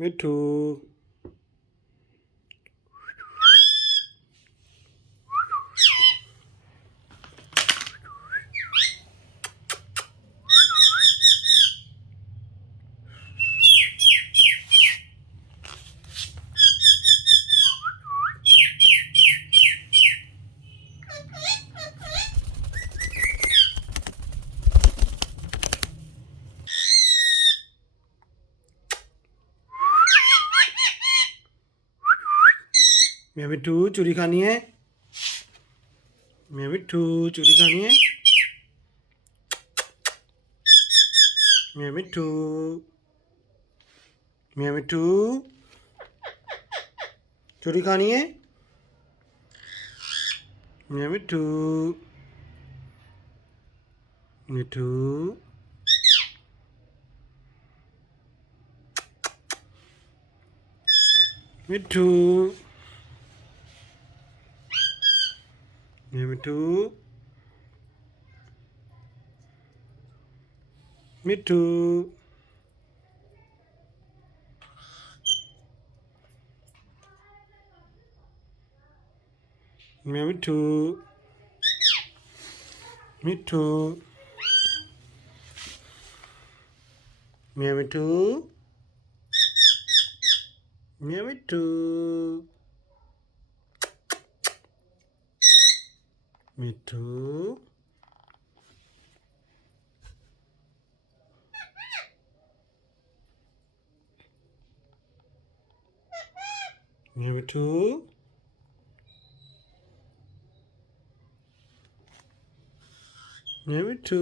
मिठू मिठू चूरी खानी है मिठू चूरी खानी है मिठू मिठू चूरी खानी है मिठू मिठू मिठू मिठू मिठू मिठू मिठू मिठू मिठू मिठू मिठू मिठू